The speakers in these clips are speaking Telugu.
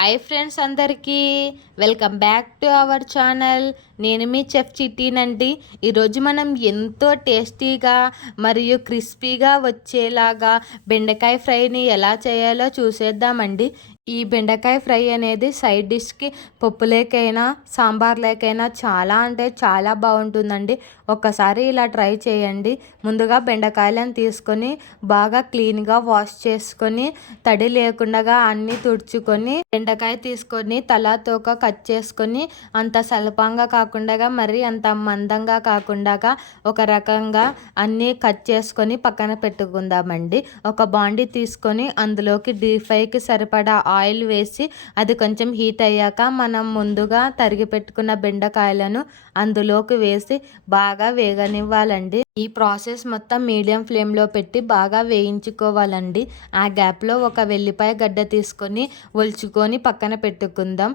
హాయ్ ఫ్రెండ్స్ అందరికీ welcome back to our channel. నేను మీ చెఫ్ చిట్టీనండి. ఈరోజు మనం ఎంతో టేస్టీగా మరియు క్రిస్పీగా వచ్చేలాగా బెండకాయ ఫ్రైని ఎలా చేయాలో చూసేద్దామండి. ఈ బెండకాయ ఫ్రై అనేది సైడ్ డిష్కి పప్పులేకైనా సాంబార్లేకైనా చాలా అంటే చాలా బాగుంటుందండి. ఒక్కసారి ఇలా ట్రై చేయండి. ముందుగా బెండకాయలను తీసుకొని బాగా క్లీన్గా వాష్ చేసుకొని తడి లేకుండా అన్నీ తుడుచుకొని బెండకాయ తీసుకొని తలా తోక కట్ చేసుకొని అంత సలపంగా కాకుండా మరి అంత మందంగా కాకుండా ఒక రకంగా అన్నీ కట్ చేసుకొని పక్కన పెట్టుకుందామండి. ఒక బాండి తీసుకొని అందులోకి డీప్ ఫ్రైకి సరిపడా ఆయిల్ వేసి అది కొంచెం హీట్ అయ్యాక మనం ముందుగా తరిగి పెట్టుకున్న బెండకాయలను అందులోకి వేసి బాగా వేగనివ్వాలండి. ఈ ప్రాసెస్ మొత్తం మీడియం ఫ్లేమ్లో పెట్టి బాగా వేయించుకోవాలండి. ఆ గ్యాప్లో ఒక వెల్లిపాయ గడ్డ తీసుకొని ఒలుచుకొని పక్కన పెట్టుకుందాం.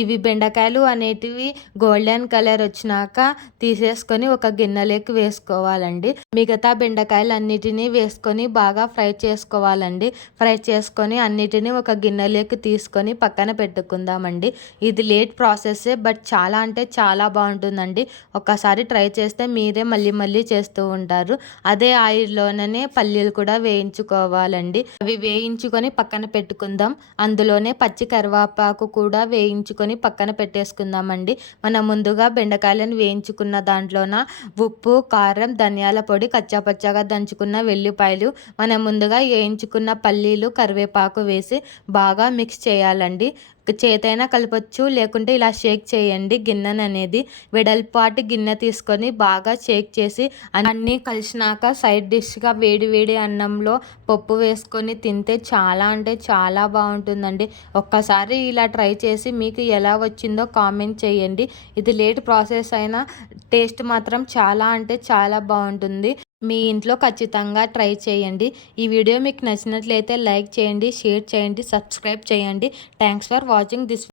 ఇవి బెండకాయలు అనేటివి గోల్డెన్ కలర్ వచ్చినాక తీసేసుకొని ఒక గిన్నెలోకి వేసుకోవాలండి. మిగతా బెండకాయలు అన్నిటినీ వేసుకొని బాగా ఫ్రై చేసుకోవాలండి. ఫ్రై చేసుకొని అన్నిటినీ ఒక గిన్నెలోకి తీసుకొని పక్కన పెట్టుకుందామండి. ఇది లేట్ ప్రాసెస్సే బట్ చాలా అంటే చాలా బాగుంటుందండి. ఒక్కసారి ట్రై చేస్తే మీరే మళ్ళీ మళ్ళీ చేస్తూ ఉంటారు. అదే ఆయిల్లోనే పల్లీలు కూడా వేయించుకోవాలండి. అవి వేయించుకొని పక్కన పెట్టుకుందాం. అందులోనే పచ్చి కరివేపాకు కూడా వేయించుకొని పక్కన పెట్టేసుకుందామండి. మనం ముందుగా బెండకాయలను వేయించుకున్న దాంట్లోన ఉప్పు, కారం, ధనియాల పొడి, కచ్చాపచ్చాగా దంచుకున్న వెల్లిపాయలు, మనం ముందుగా వేయించుకున్న పల్లీలు, కరివేపాకు వేసి బాగా మిక్స్ చేయాలండి. చేతైనా కలపచ్చు, లేకుంటే ఇలా షేక్ చేయండి. గిన్నెను అనేది వెడల్పాటి గిన్నె తీసుకొని బాగా షేక్ చేసి అన్నీ కలిసినాక సైడ్ డిష్గా వేడి వేడి అన్నంలో పప్పు వేసుకొని తింటే చాలా అంటే చాలా బాగుంటుందండి. ఒక్కసారి ఇలా ట్రై చేసి మీకు ఎలా వచ్చిందో కామెంట్ చేయండి. ఇది లేట్ ప్రాసెస్ అయినా టేస్ట్ మాత్రం చాలా అంటే చాలా బాగుంటుంది. మీ ఇంట్లో ఖచ్చితంగా ట్రై చేయండి. ఈ వీడియో మీకు నచ్చినట్లయితే లైక్ చేయండి, షేర్ చేయండి, సబ్స్క్రైబ్ చేయండి. Thanks for watching this.